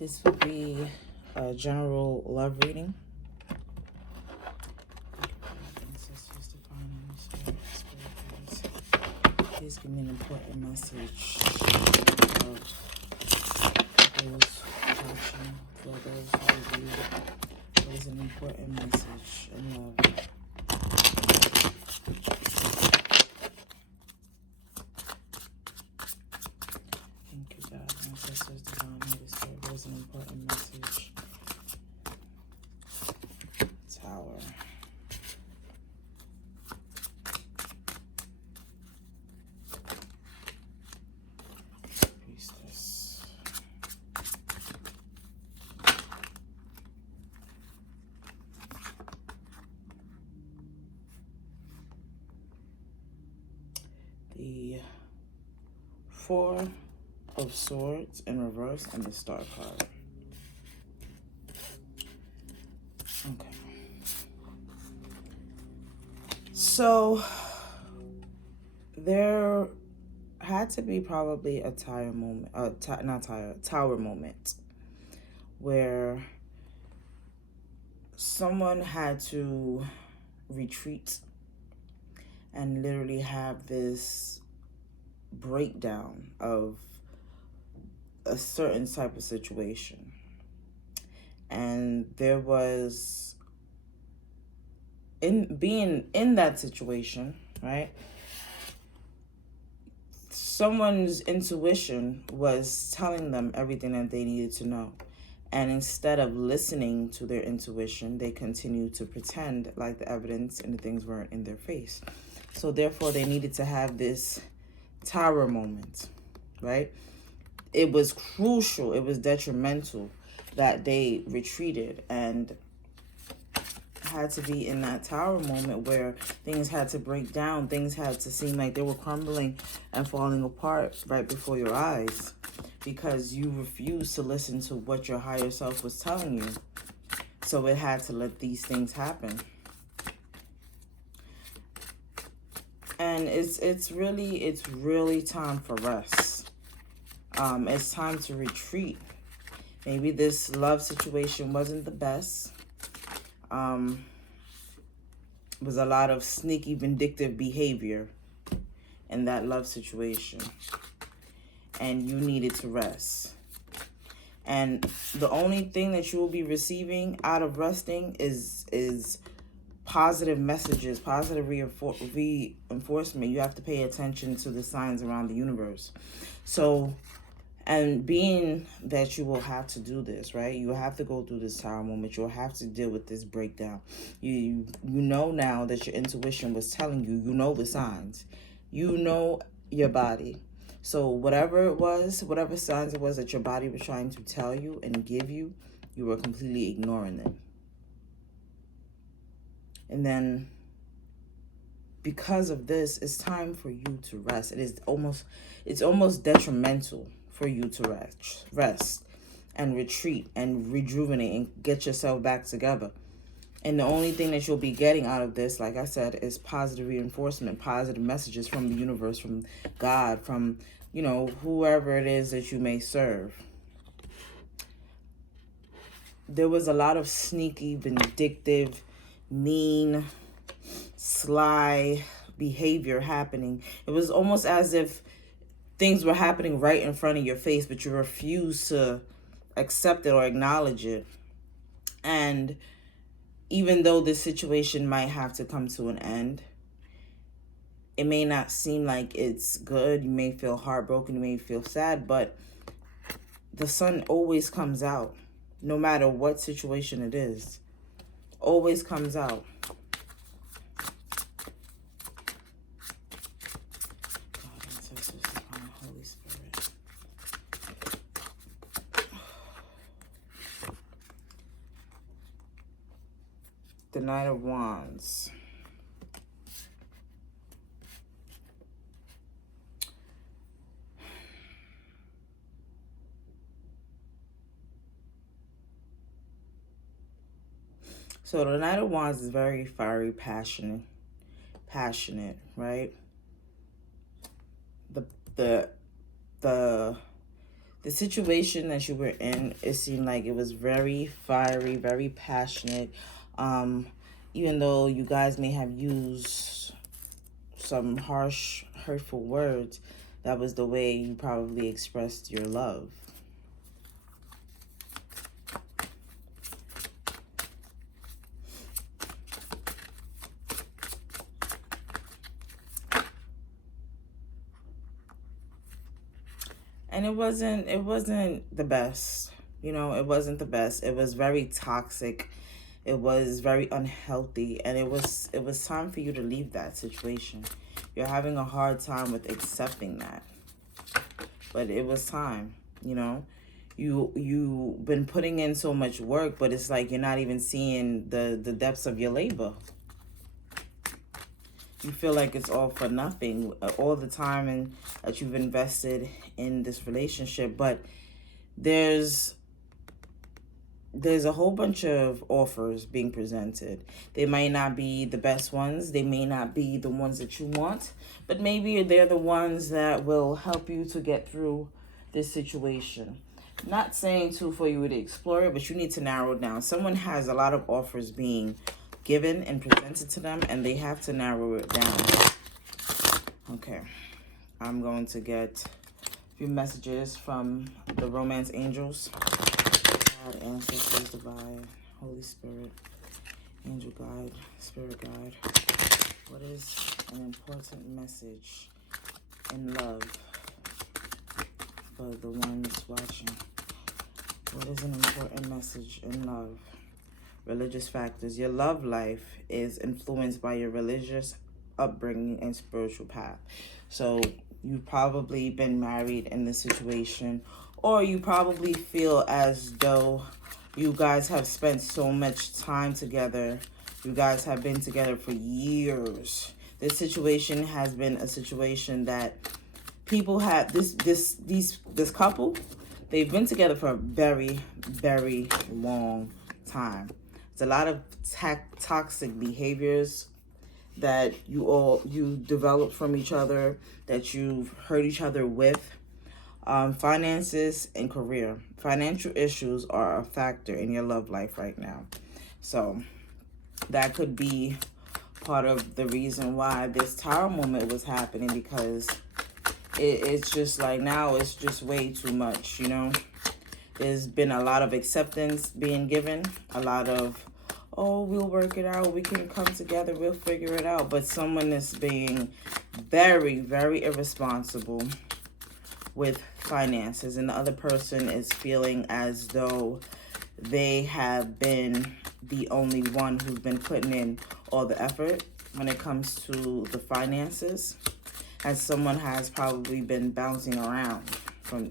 This would be a general love reading. Please give me an important message of those watching, for those who read. What is an important message in love? Thank you, God. Ancestors, divine, Holy Spirit. What is an important message? Tower. Priestess. The Four of Swords in reverse and the Star card. Okay. So there had to be probably a tower moment where someone had to retreat and literally have this breakdown of a certain type of situation. And there was, being in that situation, right, someone's intuition was telling them everything that they needed to know. And instead of listening to their intuition, they continued to pretend like the evidence and the things weren't in their face. So therefore, they needed to have this tower moment, right? It was crucial, it was detrimental that they retreated and had to be in that tower moment where things had to break down, things had to seem like they were crumbling and falling apart right before your eyes, because you refused to listen to what your higher self was telling you. So it had to let these things happen. And it's really time for rest. It's time to retreat. Maybe this love situation wasn't the best. Was a lot of sneaky, vindictive behavior in that love situation. And you needed to rest. And the only thing that you will be receiving out of resting is positive messages, positive reinforcement. You have to pay attention to the signs around the universe. So, and being that you will have to do this, right? You have to go through this tower moment. You'll have to deal with this breakdown. You know now that your intuition was telling you. You know the signs. You know your body. So whatever it was, whatever signs it was that your body was trying to tell you and give you, you were completely ignoring them. And then because of this, it's time for you to rest. It's almost detrimental for you to rest and retreat and rejuvenate and get yourself back together. And the only thing that you'll be getting out of this, like I said, is positive reinforcement, positive messages from the universe, from God, from, you know, whoever it is that you may serve. There was a lot of sneaky, vindictive, mean, sly behavior happening. It was almost as if things were happening right in front of your face, but you refused to accept it or acknowledge it. And even though this situation might have to come to an end, it may not seem like it's good. You may feel heartbroken. You may feel sad, but the sun always comes out, no matter what situation it is. Always comes out. God, ancestors, divine, Holy Spirit. The Knight of Wands. So the Knight of Wands is very fiery, passionate, right? The The situation that you were in, it seemed like it was very fiery, very passionate. Even though you guys may have used some harsh, hurtful words, that was the way you probably expressed your love. And it wasn't the best. You know, it wasn't the best. It was very toxic. It was very unhealthy, and it was time for you to leave that situation. You're having a hard time with accepting that. But it was time, you know. You've been putting in so much work, but it's like you're not even seeing the depths of your labor. You feel like it's all for nothing, all the time and that you've invested in this relationship. But there's a whole bunch of offers being presented. They might not be the best ones. They may not be the ones that you want, but maybe they're the ones that will help you to get through this situation. Not saying for you to explore it, but you need to narrow it down. Someone has a lot of offers being given and presented to them, and they have to narrow it down. Okay, I'm going to get a few messages from the romance angels. God, ancestors, divine, Holy Spirit, angel guide, spirit guide. What is an important message in love for the ones watching? What is an important message in love? Religious factors. Your love life is influenced by your religious upbringing and spiritual path. So you've probably been married in this situation, or you probably feel as though you guys have spent so much time together. You guys have been together for years. This situation has been a situation that people have, this couple, they've been together for a very, very long time. It's a lot of toxic behaviors that you develop from each other, that you've hurt each other with. Finances and career. Financial issues are a factor in your love life right now. So that could be part of the reason why this tower moment was happening, because it's just like now it's just way too much, you know. There's been a lot of acceptance being given, a lot of, oh, we'll work it out, we can come together, we'll figure it out. But someone is being very, very irresponsible with finances, and the other person is feeling as though they have been the only one who's been putting in all the effort when it comes to the finances, as someone has probably been bouncing around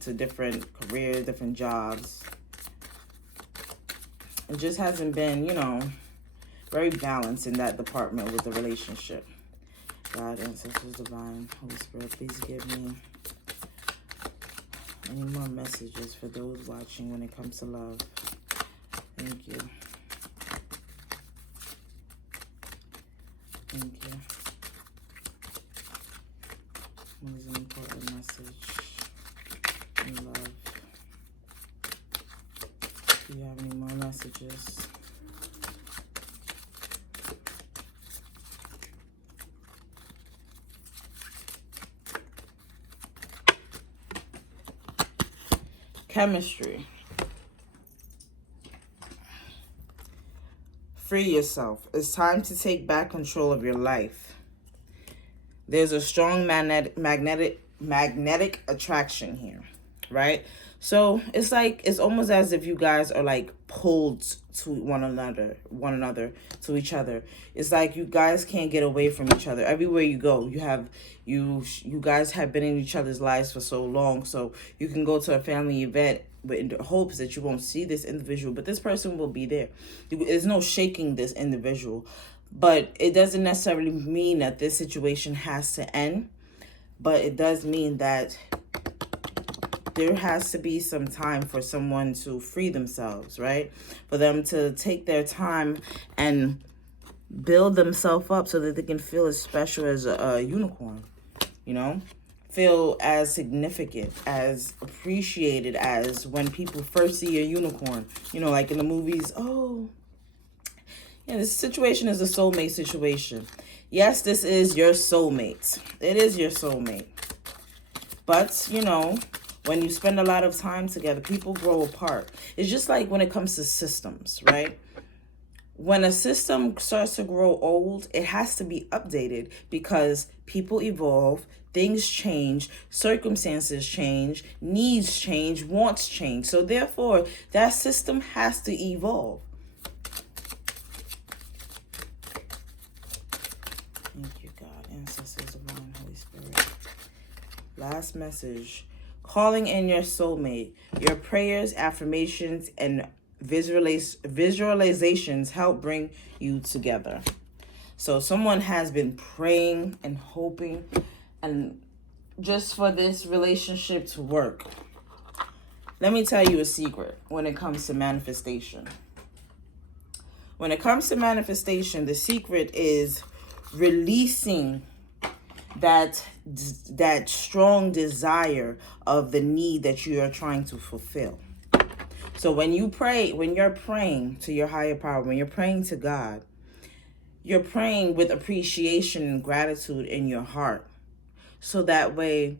to different careers, different jobs. It just hasn't been, you know, very balanced in that department with the relationship. God, ancestors, divine, Holy Spirit, please give me any more messages for those watching when it comes to love. Thank you. Thank you. What is an important message in love? Do you have any more messages? Chemistry. Free yourself. It's time to take back control of your life. There's a strong magnetic attraction here, right? So it's like, it's almost as if you guys are like pulled to one another, to each other. It's like you guys can't get away from each other. Everywhere you go, you guys have been in each other's lives for so long. So you can go to a family event with hopes that you won't see this individual, but this person will be there. There's no shaking this individual. But it doesn't necessarily mean that this situation has to end. But it does mean that there has to be some time for someone to free themselves, right? For them to take their time and build themselves up so that they can feel as special as a unicorn, you know? feel as significant, as appreciated as when people first see a unicorn. You know, like in the movies, oh, yeah, this situation is a soulmate situation. Yes, this is your soulmate. It is your soulmate. But, you know, when you spend a lot of time together, people grow apart. It's just like when it comes to systems, right? When a system starts to grow old, it has to be updated because people evolve, things change, circumstances change, needs change, wants change. So therefore, that system has to evolve. Thank you, God, ancestors, divine, Holy Spirit. Last message. Calling in your soulmate. Your prayers, affirmations, and visualizations help bring you together. So someone has been praying and hoping and just for this relationship to work. Let me tell you a secret when it comes to manifestation. When it comes to manifestation, the secret is releasing that strong desire of the need that you are trying to fulfill. So when you pray, when you're praying to your higher power, when you're praying to God, you're praying with appreciation and gratitude in your heart. So that way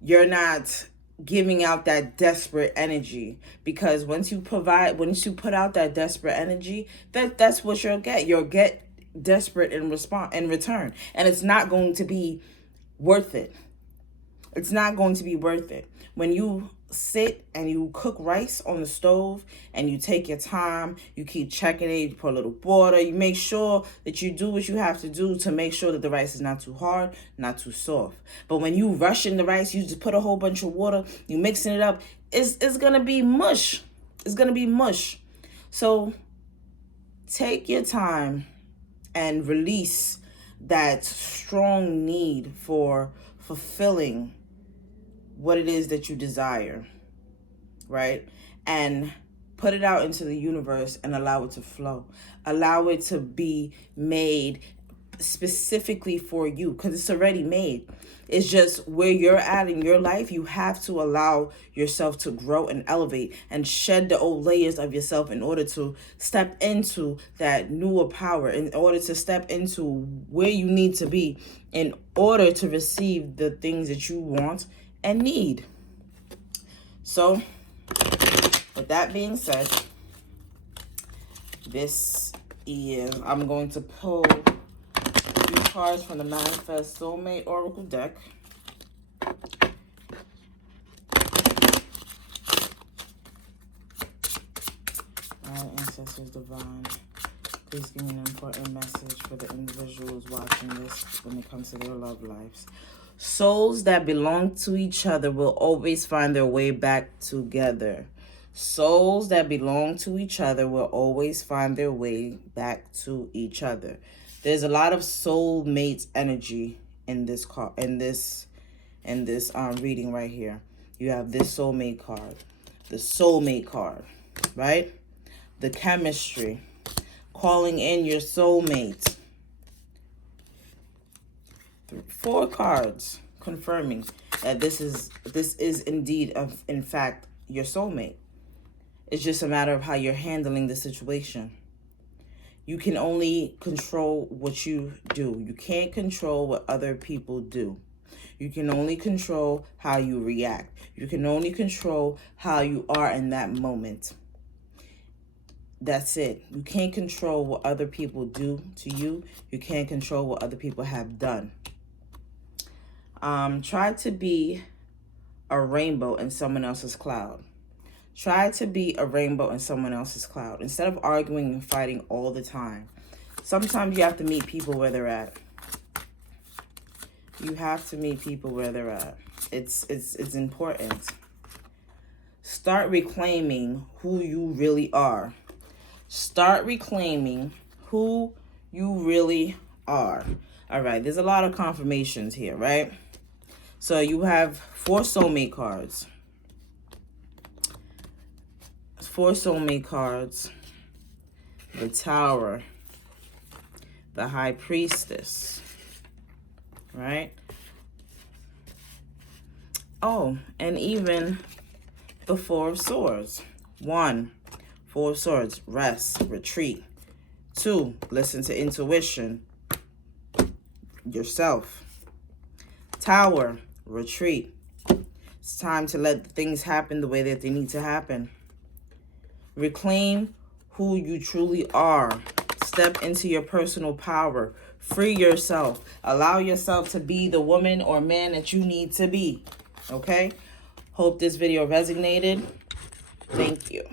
you're not giving out that desperate energy, because once you put out that desperate energy, that's what you'll get. You'll get desperate in return, and it's not going to be worth it. It's not going to be worth it. When you sit and you cook rice on the stove and you take your time, you keep checking it, you put a little water, you make sure that you do what you have to do to make sure that the rice is not too hard, not too soft. But when you rush in the rice, you just put a whole bunch of water, you mixing it up, it's gonna be mush. It's gonna be mush. So take your time and release that strong need for fulfilling what it is that you desire, right? And put it out into the universe and allow it to flow. Allow it to be made specifically for you, because it's already made. It's just where you're at in your life, you have to allow yourself to grow and elevate and shed the old layers of yourself in order to step into that newer power, in order to step into where you need to be in order to receive the things that you want and need. So with that being said, I'm going to pull a few cards from the Manifest Soulmate Oracle deck. Ancestors divine, please give me an important message for the individuals watching this when it comes to their love lives. Souls that belong to each other will always find their way back together. Souls that belong to each other will always find their way back to each other. There's a lot of soulmate energy in this card, in this reading right here. You have this soulmate card, the soulmate card, right? The chemistry, calling in your soulmate. 4 cards confirming that this is indeed in fact your soulmate. It's just a matter of how you're handling the situation. You can only control what you do. You can't control what other people do. You can only control how you react. You can only control how you are in that moment. That's it. You can't control what other people do to you. You can't control what other people have done. Try to be a rainbow in someone else's cloud. Try to be a rainbow in someone else's cloud. Instead of arguing and fighting all the time. Sometimes you have to meet people where they're at. You have to meet people where they're at. It's important. Start reclaiming who you really are. Start reclaiming who you really are. All right, there's a lot of confirmations here, right? So you have 4 soulmate cards. 4 soulmate cards. The Tower. The High Priestess. Right? Oh, and even the Four of Swords. 1, Four of Swords, rest, retreat. 2, listen to intuition, yourself. Tower, retreat. It's time to let things happen the way that they need to happen. Reclaim who you truly are. Step into your personal power. Free yourself. Allow yourself to be the woman or man that you need to be. Okay? Hope this video resonated. Thank you.